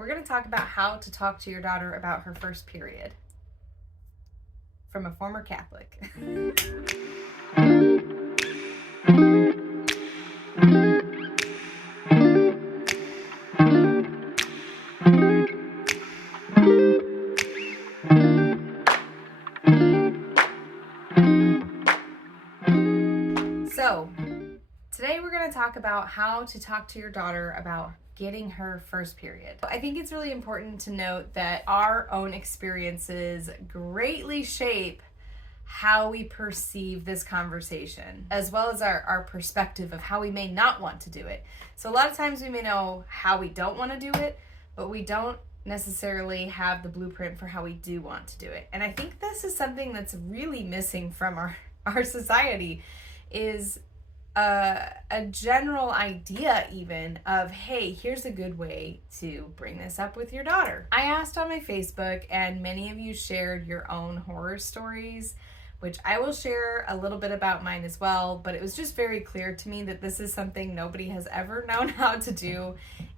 We're going to talk about how to talk to your daughter about her first period from a former Catholic. So, today we're going to talk about how to talk to your daughter about getting her first period. I think it's really important to note that our own experiences greatly shape how we perceive this conversation, as well as our perspective of how we may not want to do it. So a lot of times we may know how we don't want to do it, but we don't necessarily have the blueprint for how we do want to do it. And I think this is something that's really missing from our society, is a general idea even of, hey, here's a good way to bring this up with your daughter. I asked on my Facebook, and many of you shared your own horror stories, which I will share a little bit about mine as well, but it was just very clear to me that this is something nobody has ever known how to do,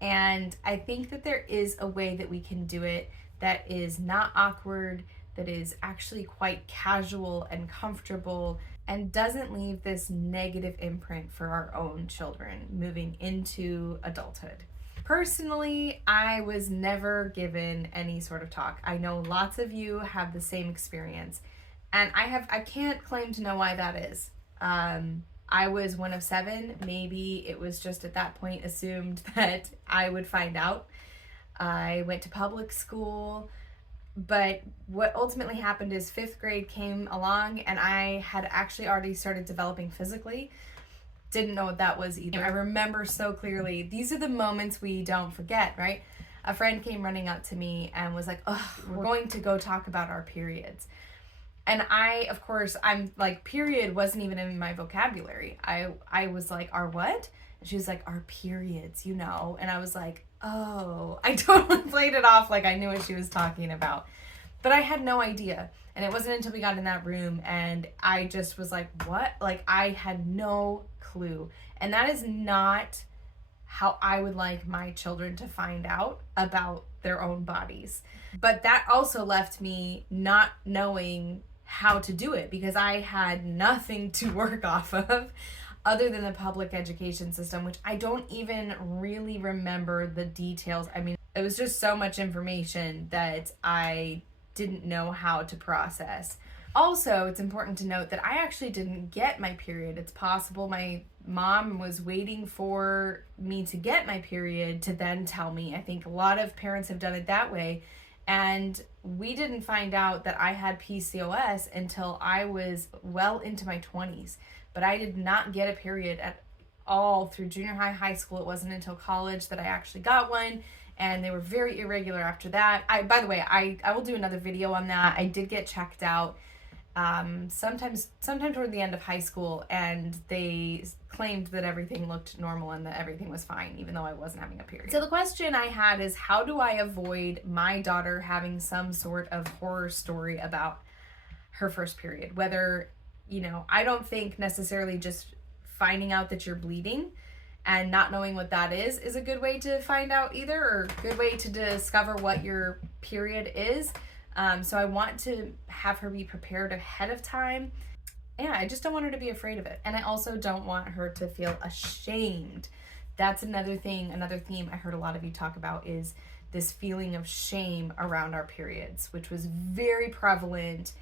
and I think that there is a way that we can do it that is not awkward, that is actually quite casual and comfortable, and doesn't leave this negative imprint for our own children moving into adulthood. Personally, I was never given any sort of talk. I know lots of you have the same experience, and I can't claim to know why that is. I was one of 7. Maybe it was just at that point assumed that I would find out. I went to public school. But what ultimately happened is 5th grade came along, and I had actually already started developing physically. Didn't know what that was either. I remember so clearly. These are the moments we don't forget, right? A friend came running up to me and was like, "Oh, we're going to go talk about our periods." And I'm like, period wasn't even in my vocabulary. I was like, "Our what?" And she was like, "Our periods, you know." And I was like, oh, I totally played it off like I knew what she was talking about. But I had no idea. And it wasn't until we got in that room and I just was like, what? Like, I had no clue. And that is not how I would like my children to find out about their own bodies. But that also left me not knowing how to do it because I had nothing to work off of other than the public education system, which I don't even really remember the details. I mean, it was just so much information that I didn't know how to process. Also, it's important to note that I actually didn't get my period. It's possible my mom was waiting for me to get my period to then tell me. I think a lot of parents have done it that way. And we didn't find out that I had PCOS until I was well into my 20s. But I did not get a period at all through junior high, high school. It wasn't until college that I actually got one, and they were very irregular after that. By the way, I will do another video on that. I did get checked out sometime toward the end of high school, and they claimed that everything looked normal and that everything was fine, even though I wasn't having a period. So the question I had is, how do I avoid my daughter having some sort of horror story about her first period? Whether, I don't think necessarily just finding out that you're bleeding and not knowing what that is a good way to find out either, or a good way to discover what your period is. So I want to have her be prepared ahead of time. Yeah, I just don't want her to be afraid of it. And I also don't want her to feel ashamed. That's another theme I heard a lot of you talk about, is this feeling of shame around our periods, which was very prevalent,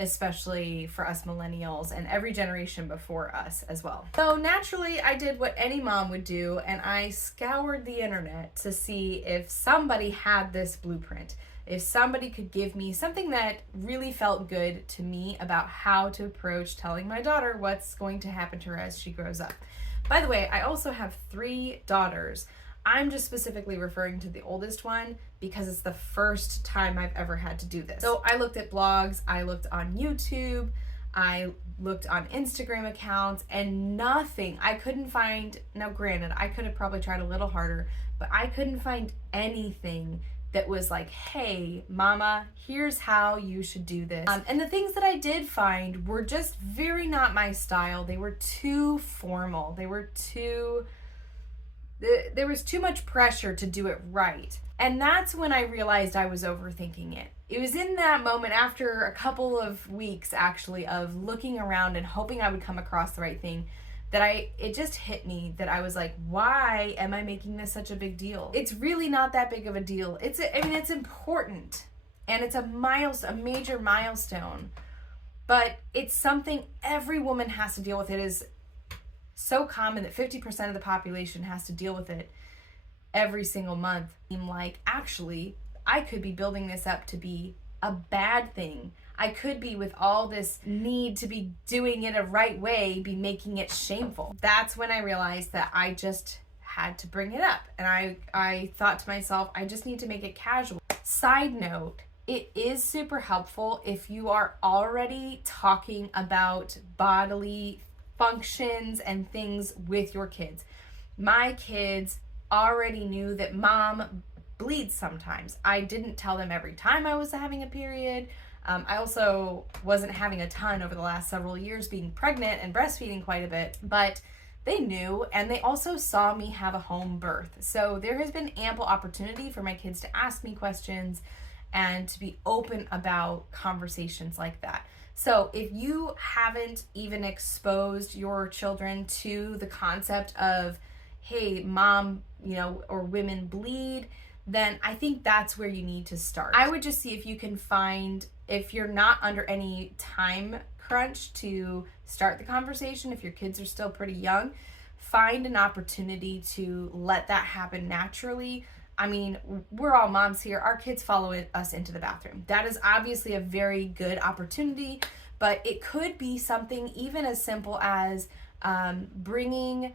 especially for us millennials and every generation before us as well. So naturally, I did what any mom would do, and I scoured the internet to see if somebody had this blueprint, if somebody could give me something that really felt good to me about how to approach telling my daughter what's going to happen to her as she grows up. By the way, I also have 3 daughters. I'm just specifically referring to the oldest one because it's the first time I've ever had to do this. So I looked at blogs, I looked on YouTube, I looked on Instagram accounts, and nothing. I couldn't find, now granted, I could have probably tried a little harder, but I couldn't find anything that was like, hey, mama, here's how you should do this. And the things that I did find were just very not my style. They were too formal. They were too There was too much pressure to do it right. And that's when I realized I was overthinking it. It was in that moment, after a couple of weeks actually of looking around and hoping I would come across the right thing, that it just hit me that I was like, why am I making this such a big deal? It's really not that big of a deal. It's important, and it's a major milestone, but it's something every woman has to deal with. It is so common that 50% of the population has to deal with it every single month. I'm like, actually, I could be building this up to be a bad thing. I could be, with all this need to be doing it a right way, be making it shameful. That's when I realized that I just had to bring it up. And I thought to myself, I just need to make it casual. Side note, it is super helpful if you are already talking about bodily functions and things with your kids. My kids already knew that mom bleeds sometimes. I didn't tell them every time I was having a period. I also wasn't having a ton over the last several years, being pregnant and breastfeeding quite a bit, but they knew, and they also saw me have a home birth. So there has been ample opportunity for my kids to ask me questions and to be open about conversations like that. So if you haven't even exposed your children to the concept of, hey, mom, or women bleed, then I think that's where you need to start. I would just see if you can find, if you're not under any time crunch to start the conversation, if your kids are still pretty young, find an opportunity to let that happen naturally. I mean, we're all moms here. Our kids follow us into the bathroom. That is obviously a very good opportunity, but it could be something even as simple as bringing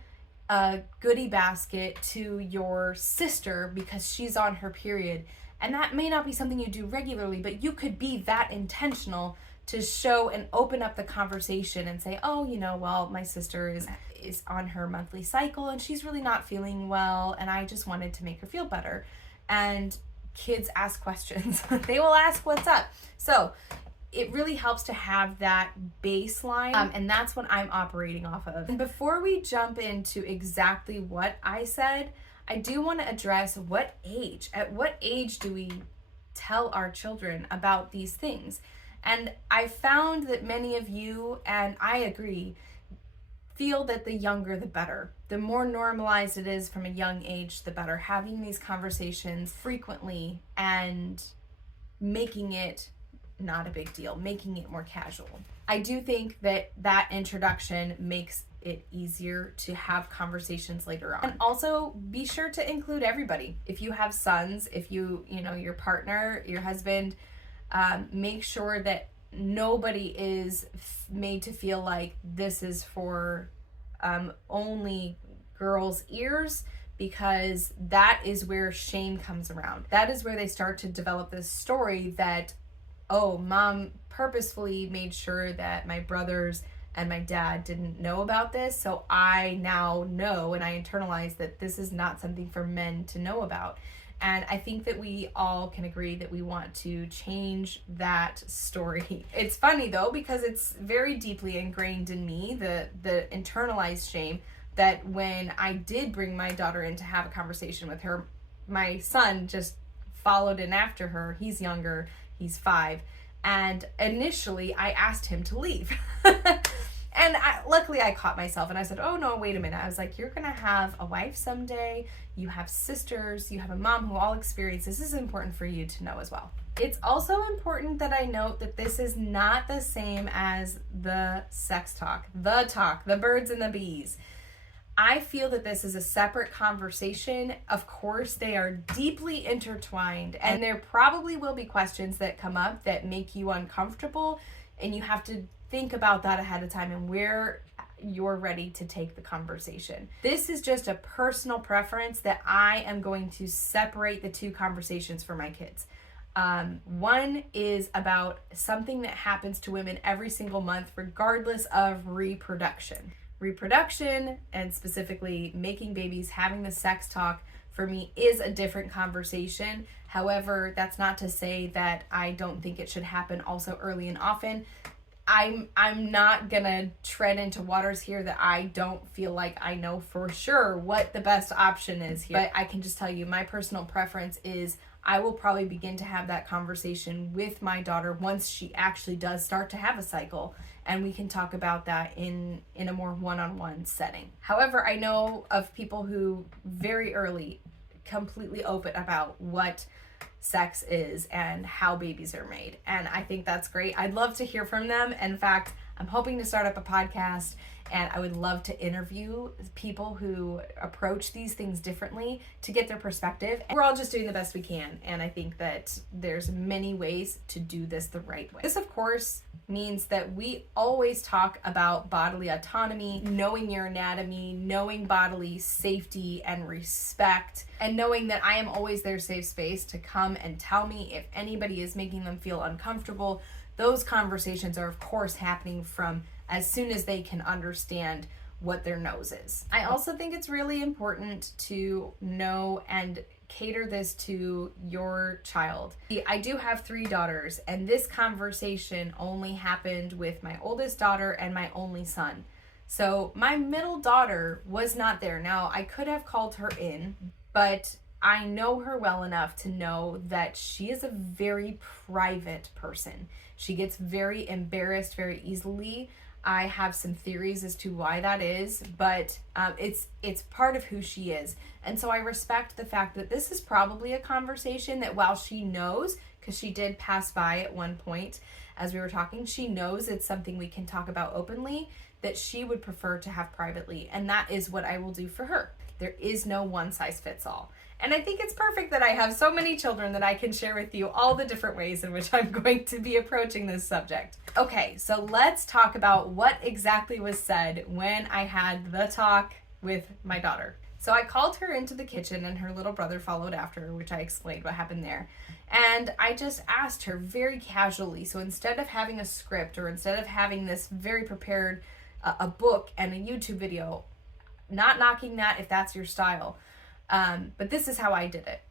a goodie basket to your sister because she's on her period. And that may not be something you do regularly, but you could be that intentional to show and open up the conversation and say, oh, well, my sister is on her monthly cycle and she's really not feeling well, and I just wanted to make her feel better. And kids ask questions. They will ask what's up. So it really helps to have that baseline, and that's what I'm operating off of. And before we jump into exactly what I said, I do want to address at what age do we tell our children about these things? And I found that many of you, and I agree, feel that the younger the better. The more normalized it is from a young age, the better. Having these conversations frequently and making it not a big deal, making it more casual. I do think that introduction makes it easier to have conversations later on. And also be sure to include everybody. If you have sons, if your partner, your husband, make sure that nobody is made to feel like this is for only girls' ears, because that is where shame comes around. That is where they start to develop this story that, oh, mom purposefully made sure that my brothers and my dad didn't know about this, so I now know and I internalize that this is not something for men to know about. And I think that we all can agree that we want to change that story. It's funny though, because it's very deeply ingrained in me, the internalized shame, that when I did bring my daughter in to have a conversation with her, my son just followed in after her. He's younger, he's 5. And initially I asked him to leave. And luckily I caught myself and I said, oh no, wait a minute. I was like, you're gonna have a wife someday, you have sisters, you have a mom who all experience this. This is important for you to know as well. It's also important that I note that this is not the same as the sex talk, the birds and the bees. I feel that this is a separate conversation. Of course, they are deeply intertwined, and there probably will be questions that come up that make you uncomfortable, and you have to think about that ahead of time and where you're ready to take the conversation. This is just a personal preference that I am going to separate the two conversations for my kids. One is about something that happens to women every single month, regardless of reproduction. Reproduction, and specifically making babies, having the sex talk, for me is a different conversation. However, that's not to say that I don't think it should happen also early and often. I'm not gonna tread into waters here that I don't feel like I know for sure what the best option is here. But I can just tell you my personal preference is I will probably begin to have that conversation with my daughter once she actually does start to have a cycle, and we can talk about that in a more one-on-one setting. However, I know of people who very early completely open about what sex is and how babies are made. And I think that's great. I'd love to hear from them. In fact, I'm hoping to start up a podcast, and I would love to interview people who approach these things differently to get their perspective. We're all just doing the best we can, and I think that there's many ways to do this the right way. This, of course, means that we always talk about bodily autonomy, knowing your anatomy, knowing bodily safety and respect, and knowing that I am always their safe space to come and tell me if anybody is making them feel uncomfortable. Those conversations are, of course, happening from as soon as they can understand what their nose is. I also think it's really important to know and cater this to your child. I do have 3 daughters, and this conversation only happened with my oldest daughter and my only son. So my middle daughter was not there. Now, I could have called her in, but I know her well enough to know that she is a very private person. She gets very embarrassed very easily. I have some theories as to why that is, but it's part of who she is. And so I respect the fact that this is probably a conversation that while she knows, because she did pass by at one point as we were talking, she knows it's something we can talk about openly, that she would prefer to have privately. And that is what I will do for her. There is no one size fits all. And I think it's perfect that I have so many children that I can share with you all the different ways in which I'm going to be approaching this subject. Okay, so let's talk about what exactly was said when I had the talk with my daughter. So I called her into the kitchen, and her little brother followed after, which I explained what happened there. And I just asked her very casually, so instead of having a script or instead of having this very prepared a book and a YouTube video, not knocking that if that's your style, but this is how I did it.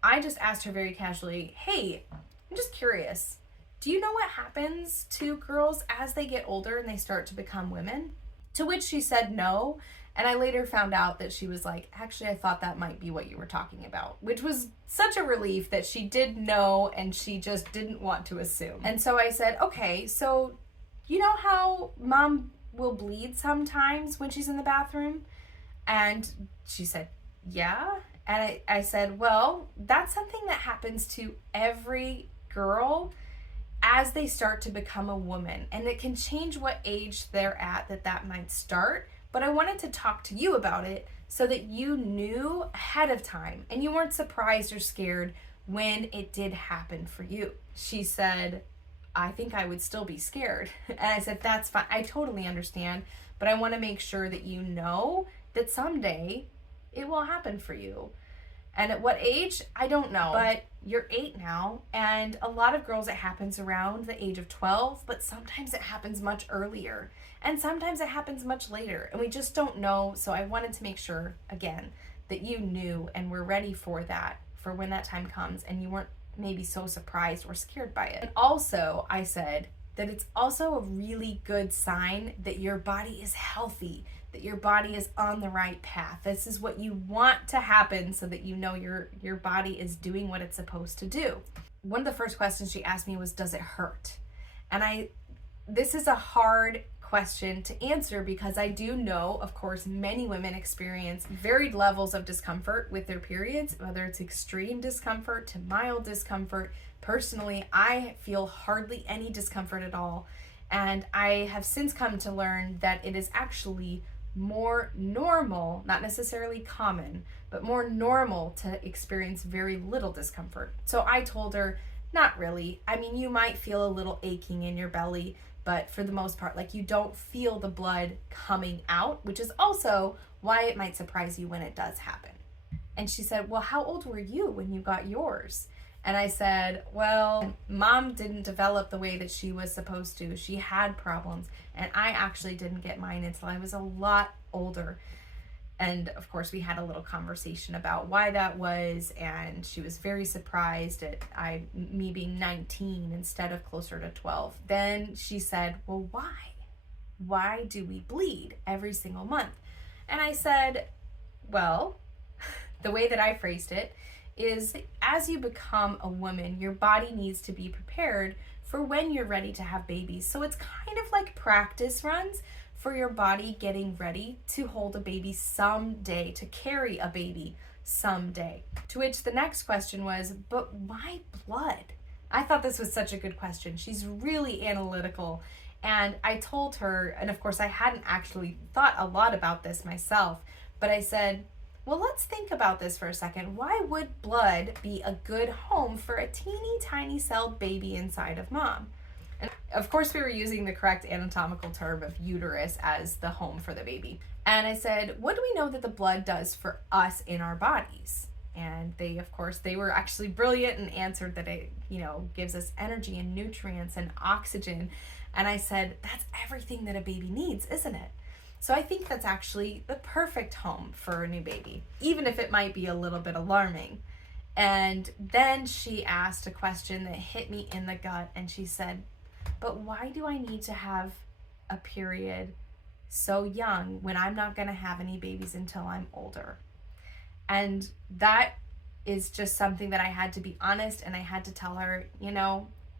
I just asked her very casually, hey, I'm just curious, do you know what happens to girls as they get older and they start to become women? To which she said no, and I later found out that she was like, actually, I thought that might be what you were talking about, which was such a relief that she did know and she just didn't want to assume. And so I said, okay, so you know how mom will bleed sometimes when she's in the bathroom? And she said, yeah. And I said, well, that's something that happens to every girl as they start to become a woman. And it can change what age they're at that might start. But I wanted to talk to you about it so that you knew ahead of time and you weren't surprised or scared when it did happen for you. She said, I think I would still be scared. And I said, that's fine. I totally understand. But I want to make sure that you know that someday it will happen for you. And at what age, I don't know. But you're 8 now, and a lot of girls, it happens around the age of 12, but sometimes it happens much earlier. And sometimes it happens much later, and we just don't know. So I wanted to make sure, again, that you knew and were ready for that, for when that time comes, and you weren't maybe so surprised or scared by it. And also, I said that it's also a really good sign that your body is healthy, that your body is on the right path. This is what you want to happen so that you know your body is doing what it's supposed to do. One of the first questions she asked me was, does it hurt? And this is a hard question to answer because I do know, of course, many women experience varied levels of discomfort with their periods, whether it's extreme discomfort to mild discomfort. Personally, I feel hardly any discomfort at all. And I have since come to learn that it is actually more normal, not necessarily common, but more normal to experience very little discomfort. So I told her, not really. I mean, you might feel a little aching in your belly, but for the most part, like, you don't feel the blood coming out, which is also why it might surprise you when it does happen. And she said, well, how old were you when you got yours? And I said, well, mom didn't develop the way that she was supposed to. She had problems, and I actually didn't get mine until I was a lot older. And of course, we had a little conversation about why that was, and she was very surprised at me being 19 instead of closer to 12. Then she said, well, why? Why do we bleed every single month? And I said, well, the way that I phrased it is, as you become a woman, your body needs to be prepared for when you're ready to have babies. So it's kind of like practice runs for your body getting ready to hold a baby someday, to carry a baby someday. To which the next question was, but why blood? I thought this was such a good question. She's really analytical. And I told her, and of course I hadn't actually thought a lot about this myself, but I said, well, let's think about this for a second. Why would blood be a good home for a teeny tiny celled baby inside of mom? And of course, we were using the correct anatomical term of uterus as the home for the baby. And I said, what do we know that the blood does for us in our bodies? And they, of course, they were actually brilliant and answered that it, gives us energy and nutrients and oxygen. And I said, that's everything that a baby needs, isn't it? So I think that's actually the perfect home for a new baby, even if it might be a little bit alarming. And then she asked a question that hit me in the gut, and she said, but why do I need to have a period so young when I'm not going to have any babies until I'm older? And that is just something that I had to be honest, and I had to tell her,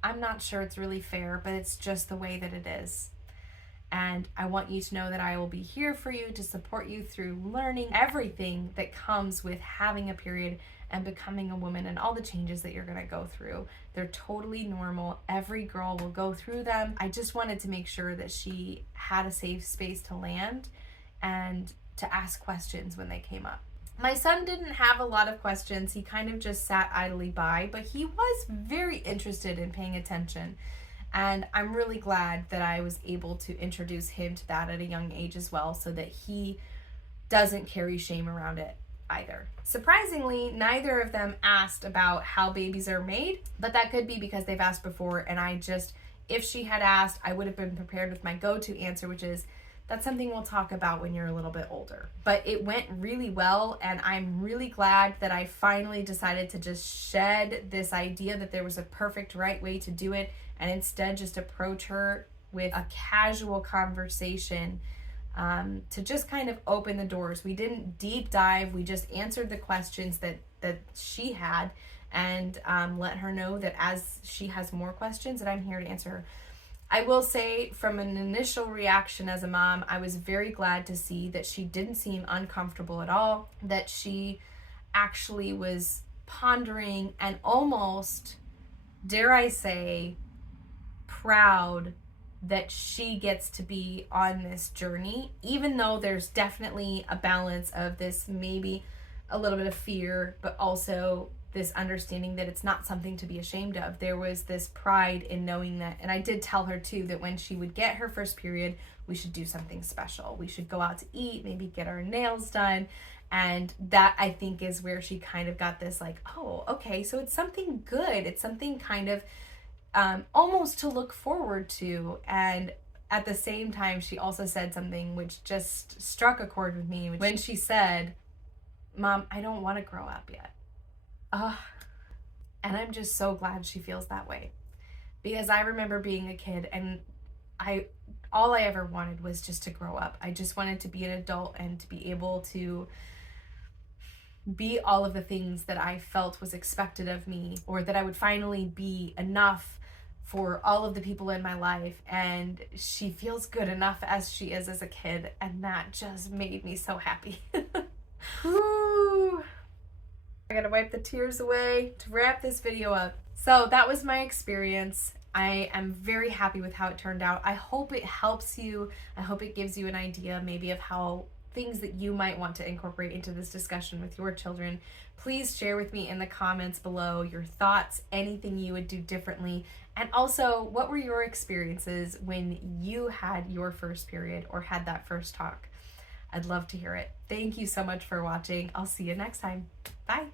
I'm not sure it's really fair, but it's just the way that it is. And I want you to know that I will be here for you to support you through learning everything that comes with having a period and becoming a woman, and all the changes that you're going to go through. They're totally normal. Every girl will go through them. I just wanted to make sure that she had a safe space to land and to ask questions when they came up. My son didn't have a lot of questions. He kind of just sat idly by, but he was very interested in paying attention. And I'm really glad that I was able to introduce him to that at a young age as well, so that he doesn't carry shame around it either. Surprisingly, neither of them asked about how babies are made, but that could be because they've asked before, and if she had asked, I would have been prepared with my go-to answer, which is, that's something we'll talk about when you're a little bit older. But it went really well, and I'm really glad that I finally decided to just shed this idea that there was a perfect right way to do it, and instead just approach her with a casual conversation to just kind of open the doors. We didn't deep dive. We just answered the questions that she had, and let her know that as she has more questions, that I'm here to answer her. I will say, from an initial reaction as a mom, I was very glad to see that she didn't seem uncomfortable at all, that she actually was pondering and almost, dare I say, proud that she gets to be on this journey, even though there's definitely a balance of this, maybe a little bit of fear, but also this understanding that it's not something to be ashamed of. There was this pride in knowing that, and I did tell her too, that when she would get her first period, we should do something special. We should go out to eat, maybe get our nails done. And that, I think, is where she kind of got this like, oh, okay, so it's something good. It's something kind of almost to look forward to. And at the same time, she also said something which just struck a chord with me when she said, Mom, I don't want to grow up yet. And I'm just so glad she feels that way, because I remember being a kid, and all I ever wanted was just to grow up. I just wanted to be an adult and to be able to be all of the things that I felt was expected of me, or that I would finally be enough for all of the people in my life. And she feels good enough as she is as a kid, and that just made me so happy. Woo! I gotta wipe the tears away to wrap this video up. So that was my experience. I am very happy with how it turned out. I hope it helps you. I hope it gives you an idea maybe of how things that you might want to incorporate into this discussion with your children. Please share with me in the comments below your thoughts, anything you would do differently, and also what were your experiences when you had your first period or had that first talk. I'd love to hear it. Thank you so much for watching. I'll see you next time. Bye.